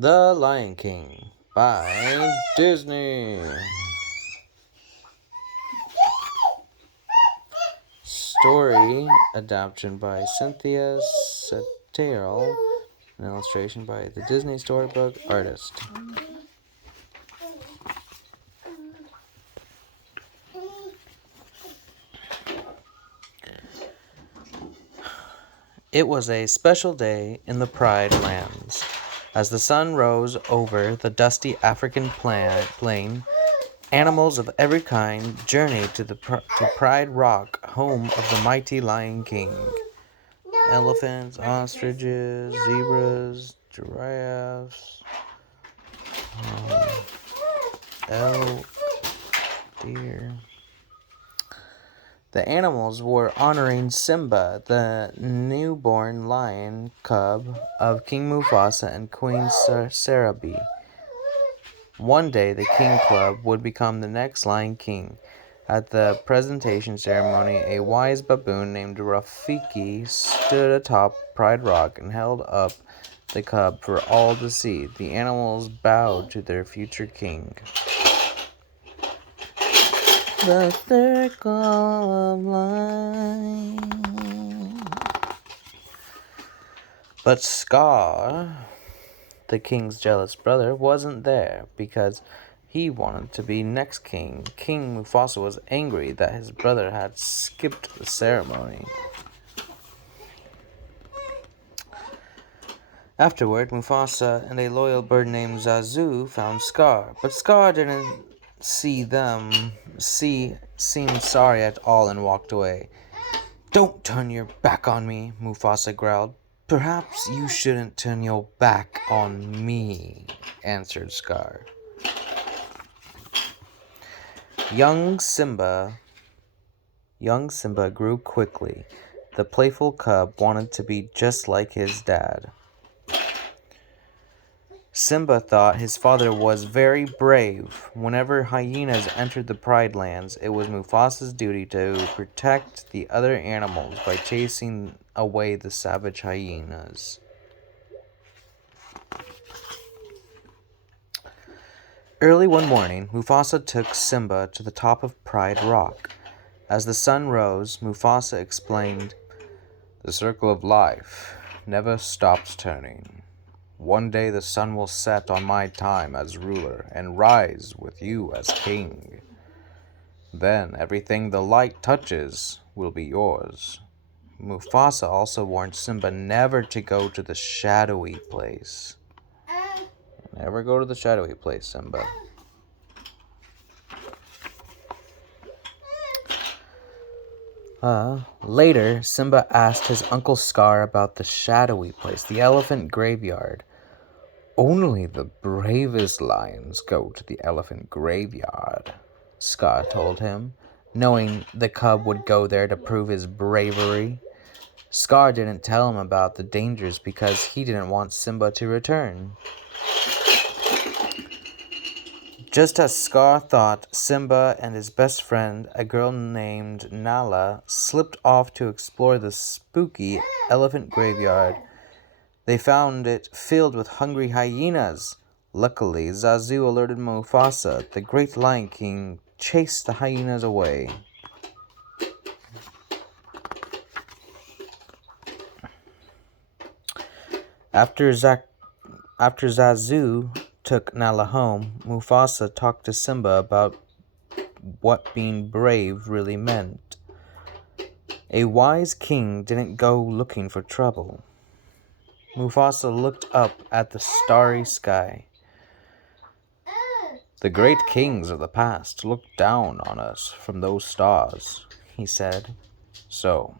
The Lion King by Disney. Story adaptation by Cynthia Setterl. An illustration by the Disney Storybook artist. It was a special day in the Pride Lands. As the sun rose over the dusty African plain, animals of every kind journeyed to Pride Rock, home of the mighty Lion King. Elephants, ostriches, zebras, giraffes, elk, deer. The animals were honoring Simba, the newborn lion cub of King Mufasa and Queen Sarabi. One day, the King Club would become the next Lion King. At the presentation ceremony, a wise baboon named Rafiki stood atop Pride Rock and held up the cub for all to see. The animals bowed to their future king. The circle of life. But Scar, the king's jealous brother, wasn't there because he wanted to be next king. King Mufasa was angry that his brother had skipped the ceremony. Afterward, Mufasa and a loyal bird named Zazu found Scar, but Scar didn't seem sorry at all and walked away. "Don't turn your back on me," Mufasa growled. "Perhaps you shouldn't turn your back on me," answered Scar. Young Simba grew quickly. The playful cub wanted to be just like his dad. Simba thought his father was very brave. Whenever hyenas entered the Pride Lands, it was Mufasa's duty to protect the other animals by chasing away the savage hyenas. Early one morning, Mufasa took Simba to the top of Pride Rock. As the sun rose, Mufasa explained, "The circle of life never stops turning. One day the sun will set on my time as ruler and rise with you as king. Then everything the light touches will be yours." Mufasa also warned Simba never to go to the shadowy place. Never go to the shadowy place, Simba. Later, Simba asked his Uncle Scar about the shadowy place, the elephant graveyard. "Only the bravest lions go to the elephant graveyard," Scar told him, knowing the cub would go there to prove his bravery. Scar didn't tell him about the dangers because he didn't want Simba to return. Just as Scar thought, Simba and his best friend, a girl named Nala, slipped off to explore the spooky elephant graveyard. They found it filled with hungry hyenas. Luckily, Zazu alerted Mufasa. The great Lion King chased the hyenas away. After Zazu took Nala home, Mufasa talked to Simba about what being brave really meant. A wise king didn't go looking for trouble. Mufasa looked up at the starry sky. "The great kings of the past looked down on us from those stars," he said. "So,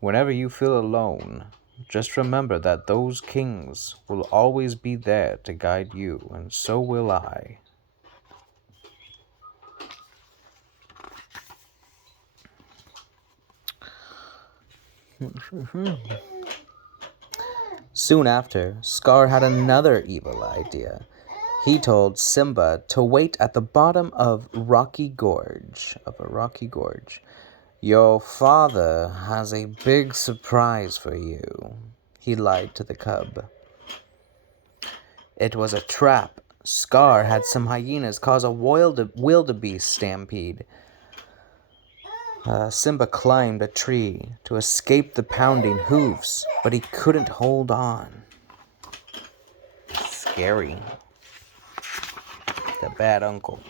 whenever you feel alone, just remember that those kings will always be there to guide you, and so will I." Soon after, Scar had another evil idea. He told Simba to wait at the bottom of a rocky gorge. "Your father has a big surprise for you," he lied to the cub. It was a trap. Scar had some hyenas cause a wildebeest stampede. Simba climbed a tree to escape the pounding hooves, but he couldn't hold on. Scary. The bad uncle.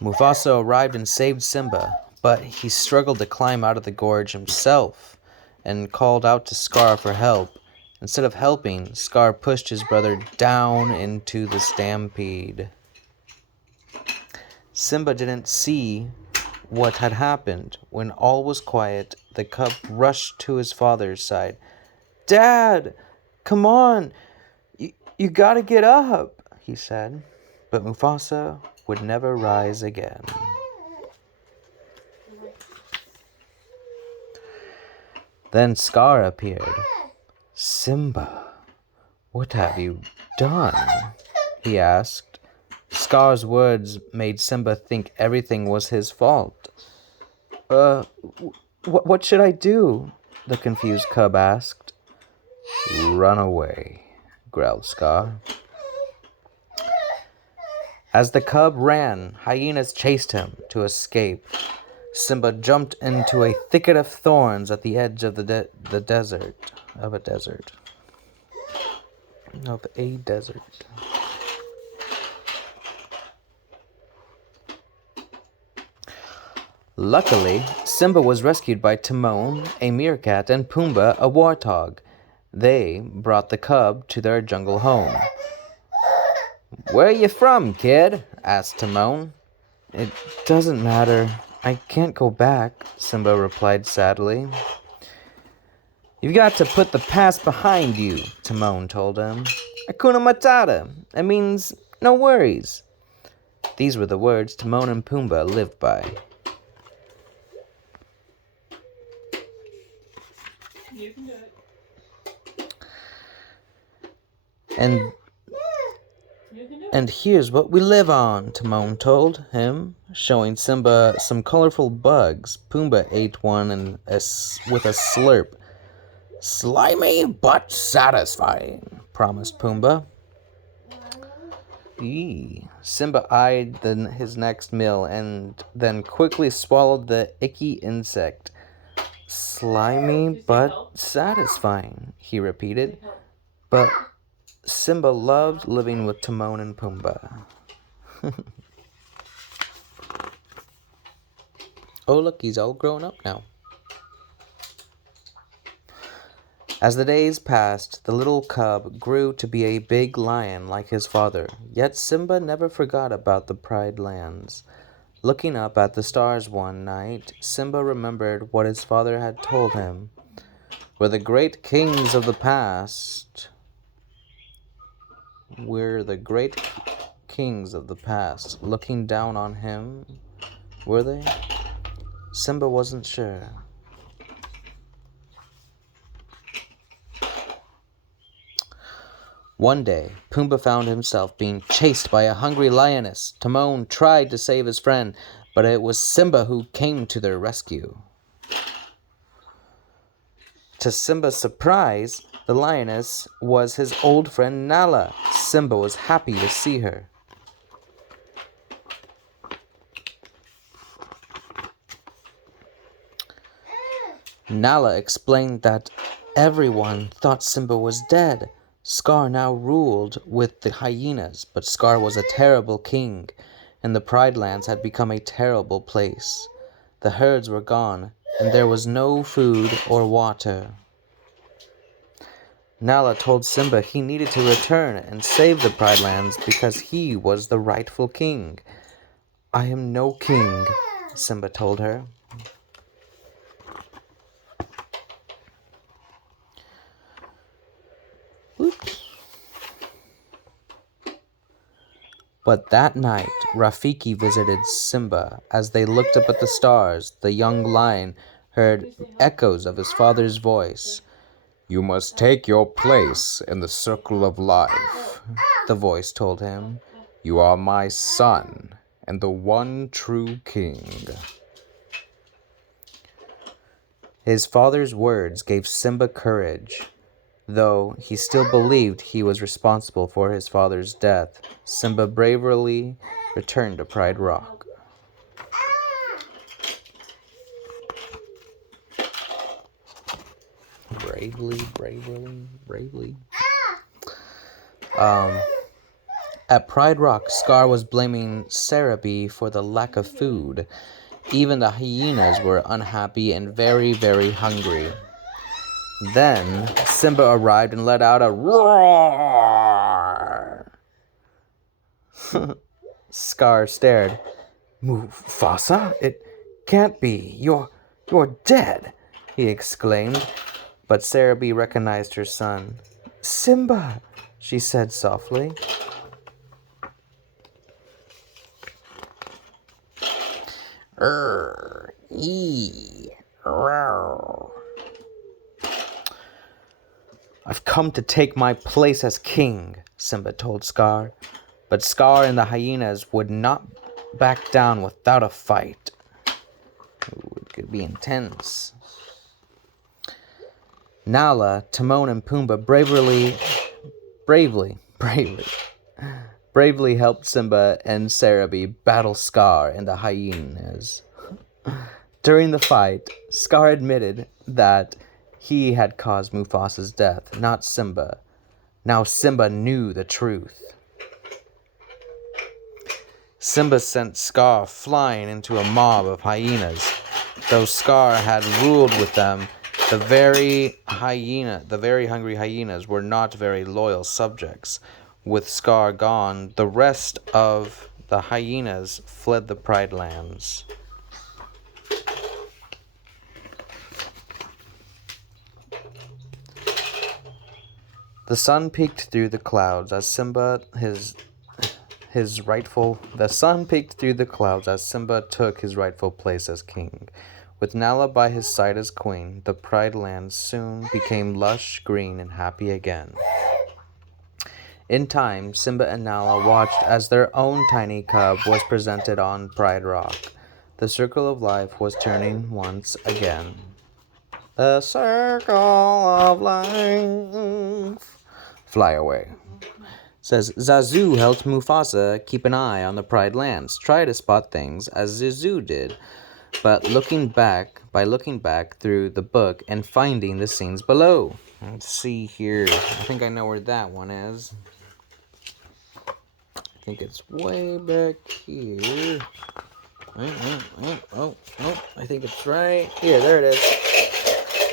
Mufasa arrived and saved Simba, but he struggled to climb out of the gorge himself and called out to Scar for help. Instead of helping, Scar pushed his brother down into the stampede. Simba didn't see what had happened. When all was quiet, the cub rushed to his father's side. "Dad, come on! You gotta get up," he said. But Mufasa would never rise again. Then Scar appeared. "Simba, what have you done?" he asked. Scar's words made Simba think everything was his fault. What should I do?" the confused cub asked. "Run away," growled Scar. As the cub ran, hyenas chased him. To escape, Simba jumped into a thicket of thorns at the edge of the desert. Luckily, Simba was rescued by Timon, a meerkat, and Pumbaa, a warthog. They brought the cub to their jungle home. "Where you from, kid?" asked Timon. "It doesn't matter. I can't go back," Simba replied sadly. "You've got to put the past behind you," Timon told him. "Hakuna matata. It means no worries." These were the words Timon and Pumbaa lived by. You can do it. And here's what we live on, Timon told him, showing Simba some colorful bugs. Pumbaa ate one with a slurp. "Slimy but satisfying," promised Pumbaa. Simba eyed his next meal and then quickly swallowed the icky insect. "Slimy but satisfying," he repeated. But Simba loved living with Timon and Pumbaa. Oh, look, he's all grown up now. As the days passed, the little cub grew to be a big lion like his father. Yet Simba never forgot about the Pride Lands. Looking up at the stars one night, Simba remembered what his father had told him. We're the great kings of the past. Looking down on him, were they? Simba wasn't sure. One day, Pumbaa found himself being chased by a hungry lioness. Timon tried to save his friend, but it was Simba who came to their rescue. To Simba's surprise, the lioness was his old friend Nala. Simba was happy to see her. Nala explained that everyone thought Simba was dead. Scar now ruled with the hyenas, but Scar was a terrible king, and the Pride Lands had become a terrible place. The herds were gone, and there was no food or water. Nala told Simba he needed to return and save the Pride Lands because he was the rightful king. "I am no king," Simba told her. Oops. But that night, Rafiki visited Simba. As they looked up at the stars, the young lion heard echoes of his father's voice. "You must take your place in the circle of life," the voice told him. "You are my son and the one true king." His father's words gave Simba courage. Though he still believed he was responsible for his father's death, Simba bravely returned to Pride Rock. Bravely. At Pride Rock, Scar was blaming Cerebi for the lack of food. Even the hyenas were unhappy and very, very hungry. Then Simba arrived and let out a roar. Scar stared. Mufasa? It can't be. You're dead, he exclaimed. But Cerebi recognized her son. Simba, she said softly. I've come to take my place as king, Simba told Scar. But Scar and the hyenas would not back down without a fight. Ooh, it could be intense. Nala, Timon, and Pumbaa bravely helped Simba and Cerebi battle Scar and the hyenas. During the fight, Scar admitted that he had caused Mufasa's death, not Simba. Now Simba knew the truth. Simba sent Scar flying into a mob of hyenas. Though Scar had ruled with them, the very hungry hyenas were not very loyal subjects. With Scar gone, the rest of the hyenas fled the Pride Lands. The sun peeked through the clouds as Simba took his rightful place as king. With Nala by his side as queen, the Pride Lands soon became lush, green, and happy again. In time, Simba and Nala watched as their own tiny cub was presented on Pride Rock. The circle of life was turning once again. The circle of life. Fly away. Says Zazu helped Mufasa keep an eye on the Pride Lands, try to spot things as Zazu did, but by looking back through the book and finding the scenes below. Let's see here. I think I know where that one is. I think it's way back here. Oh, I think it's right here. There it is.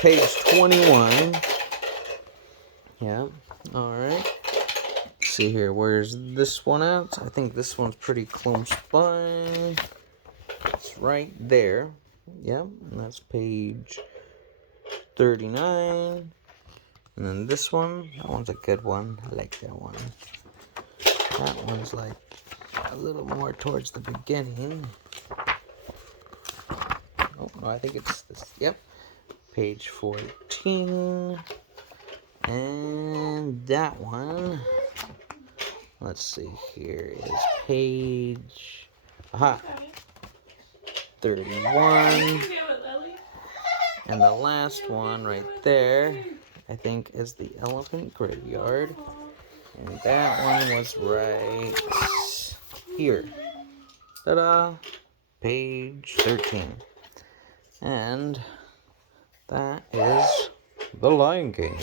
Page 21. Yeah, alright. See here, where's this one at? I think this one's pretty close by. It's right there. Yep, and that's page 39. And then this one, that one's a good one. I like that one. That one's like a little more towards the beginning. Oh, no, I think it's this. Yep, page 14. And that one, let's see here, is page 31. And the last one right there, I think, is the elephant graveyard. And that one was right here. Ta-da! Page 13. And that is The Lion King.